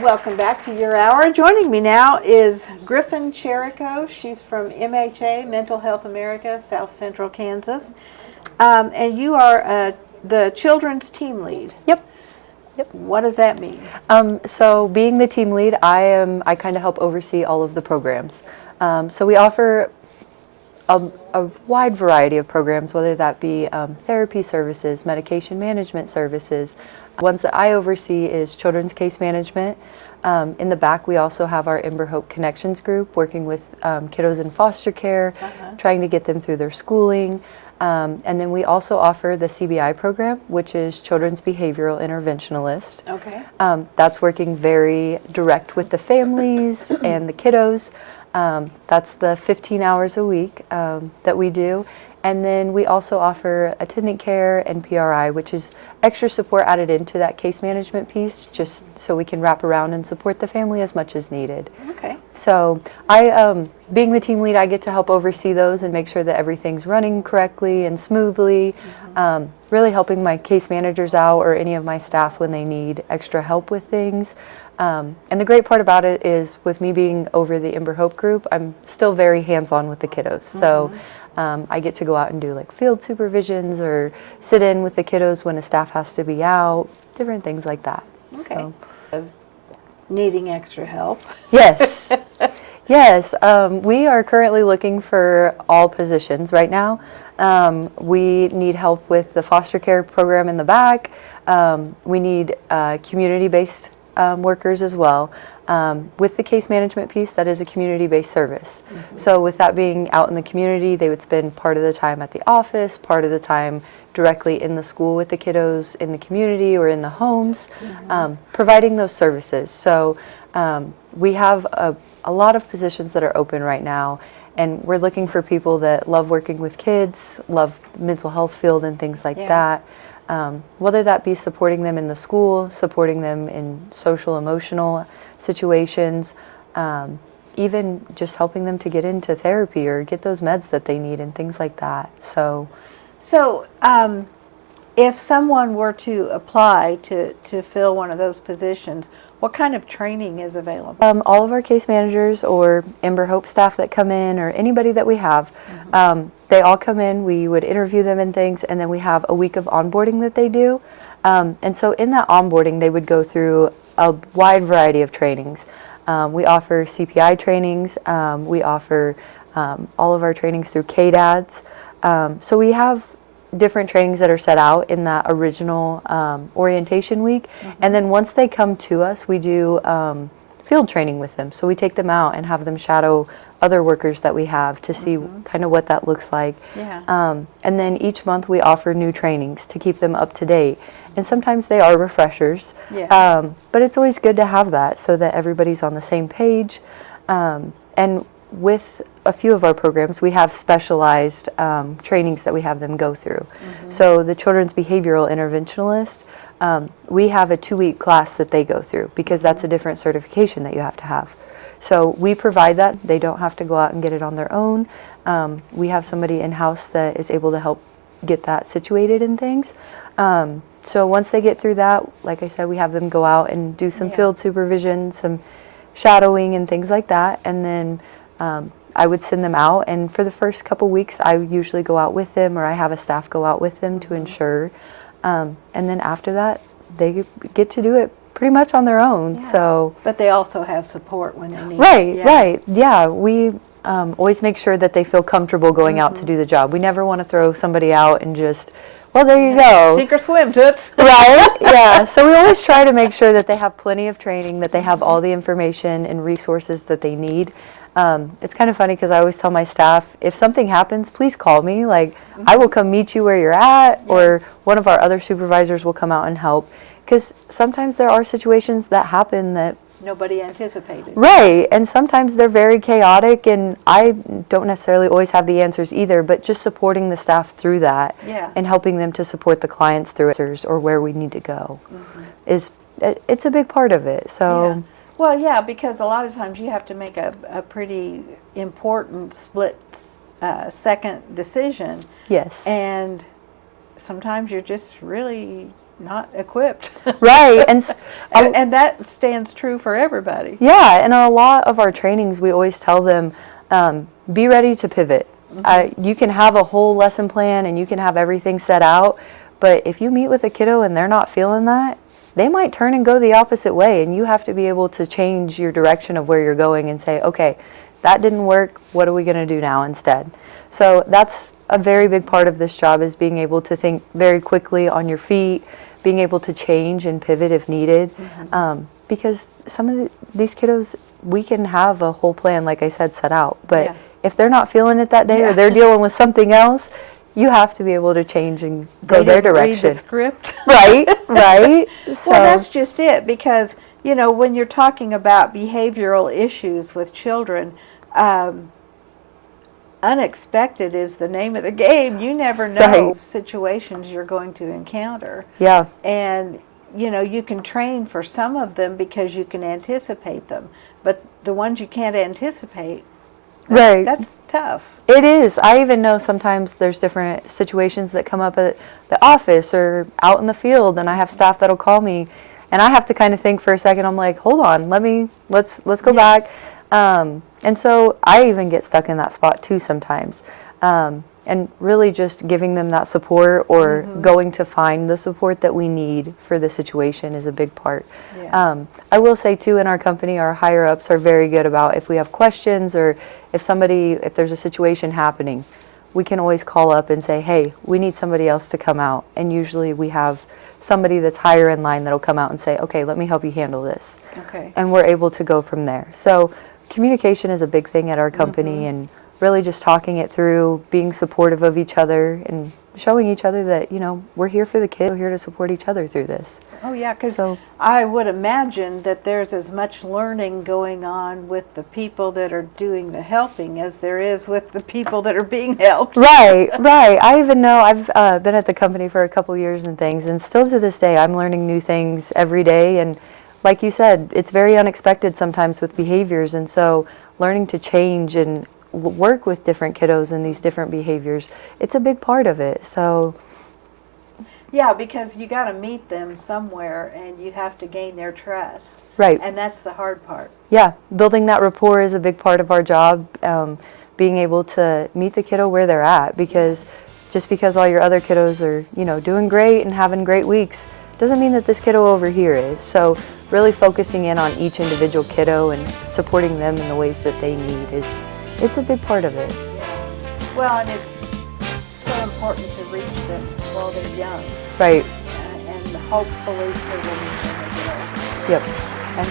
Welcome back to Your Hour. Joining me now is Griffin Cherico. She's from MHA, Mental Health America, South Central Kansas. And you are the children's team lead. Yep. What does that mean? So being the team lead, I kind of help oversee all of the programs. So we offer a wide variety of programs, whether that be therapy services, medication management services. Ones that I oversee is children's case management. In the back, we also have our Ember Hope Connections group, working with kiddos in foster care, trying to get them through their schooling. And then we also offer the CBI program, which is Children's Behavioral Interventionalist. Okay. That's working very direct with the families and the kiddos. That's the 15 hours a week that we do. And then we also offer attendant care and PRI, which is extra support added into that case management piece, just so we can wrap around and support the family as much as needed. Okay. So being the team lead, I get to help oversee those and make sure that everything's running correctly and smoothly, really helping my case managers out or any of my staff when they need extra help with things. And the great part about it is, with me being over the Ember Hope group, I'm still very hands-on with the kiddos. So I get to go out and do like field supervisions or sit in with the kiddos when a staff has to be out, different things like that. Okay. So. Needing extra help. Yes. Yes. We are currently looking for all positions right now. We need help with the foster care program in the back. We need community-based workers as well. With the case management piece, that is a community-based service. So with that being out in the community, they would spend part of the time at the office, part of the time directly in the school with the kiddos in the community or in the homes, providing those services. So we have a lot of positions that are open right now, and we're looking for people that love working with kids, love mental health field and things like that. Whether that be supporting them in the school, supporting them in social, emotional situations, even just helping them to get into therapy or get those meds that they need and things like that. So if someone were to apply to fill one of those positions, what kind of training is available? All of our case managers or Ember Hope staff that come in, or anybody that we have, they all come in, we would interview them and things, and then we have a week of onboarding that they do. And so in that onboarding, they would go through a wide variety of trainings. We offer CPI trainings. We offer all of our trainings through KDADs. So we have different trainings that are set out in that original orientation week. And then once they come to us, we do field training with them. So we take them out and have them shadow other workers that we have to see kind of what that looks like. And then each month we offer new trainings to keep them up to date. And sometimes they are refreshers, but it's always good to have that so that everybody's on the same page. And with a few of our programs, we have specialized trainings that we have them go through. So the Children's Behavioral Interventionalist, we have a 2-week class that they go through, because that's a different certification that you have to have. So we provide that. They don't have to go out and get it on their own. We have somebody in-house that is able to help get that situated and things. So once they get through that, like I said, we have them go out and do some field supervision, some shadowing and things like that. And then I would send them out. And for the first couple weeks, I usually go out with them, or I have a staff go out with them to ensure. And then after that, they get to do it pretty much on their own. So, but they also have support when they need it. Right. Yeah, we always make sure that they feel comfortable going out to do the job. We never want to throw somebody out and just, well, there you go. Sink or swim, toots. Right? Yeah. So we always try to make sure that they have plenty of training, that they have all the information and resources that they need. It's kind of funny because I always tell my staff, if something happens, please call me. Like, I will come meet you where you're at, or one of our other supervisors will come out and help. Because sometimes there are situations that happen that nobody anticipated. Right, and sometimes they're very chaotic, and I don't necessarily always have the answers either, but just supporting the staff through that and helping them to support the clients through it, or where we need to go, it's a big part of it. So, well, because a lot of times you have to make a pretty important split second decision. Yes. And sometimes you're just really not equipped. Right. And that stands true for everybody. Yeah, and a lot of our trainings, we always tell them, be ready to pivot. You can have a whole lesson plan and you can have everything set out, but if you meet with a kiddo and they're not feeling that, they might turn and go the opposite way, and you have to be able to change your direction of where you're going and say, okay, that didn't work, what are we going to do now instead? So that's a very big part of this job, is being able to think very quickly on your feet, being able to change and pivot if needed. Because some of these kiddos, we can have a whole plan, like I said, set out, but if they're not feeling it that day or they're dealing with something else, you have to be able to change and go their direction. Read the script. Right, right. So, well, that's just it, because, you know, when you're talking about behavioral issues with children, unexpected is the name of the game. You never know situations you're going to encounter. Yeah. And, you know, you can train for some of them because you can anticipate them. But the ones you can't anticipate, that's tough. It is. I even know sometimes there's different situations that come up at the office or out in the field, and I have staff that'll call me, and I have to kind of think for a second. I'm like, hold on, let's go back. And so I even get stuck in that spot too sometimes. And really just giving them that support, or going to find the support that we need for the situation, is a big part. I will say too, in our company, our higher ups are very good about, if we have questions or if there's a situation happening, we can always call up and say, hey, we need somebody else to come out. And usually we have somebody that's higher in line that'll come out and say, okay, let me help you handle this. Okay. And we're able to go from there. So communication is a big thing at our company, and really just talking it through, being supportive of each other, and showing each other that, you know, we're here for the kids, we're here to support each other through this. Oh yeah, because I would imagine that there's as much learning going on with the people that are doing the helping as there is with the people that are being helped. Right, right. I even know, I've been at the company for a couple years and things, and still to this day I'm learning new things every day. And like you said, it's very unexpected sometimes with behaviors, and so learning to change and work with different kiddos and these different behaviors, it's a big part of it. So yeah, because you got to meet them somewhere and you have to gain their trust. Right. And that's the hard part. Yeah, building that rapport is a big part of our job. Being able to meet the kiddo where they're at, because just because all your other kiddos are, you know, doing great and having great weeks, doesn't mean that this kiddo over here is. So really focusing in on each individual kiddo and supporting them in the ways that they need it's a big part of it. Yeah. Well, and it's so important to reach them while they're young. Right. And hopefully they will be able to get older. Yep. And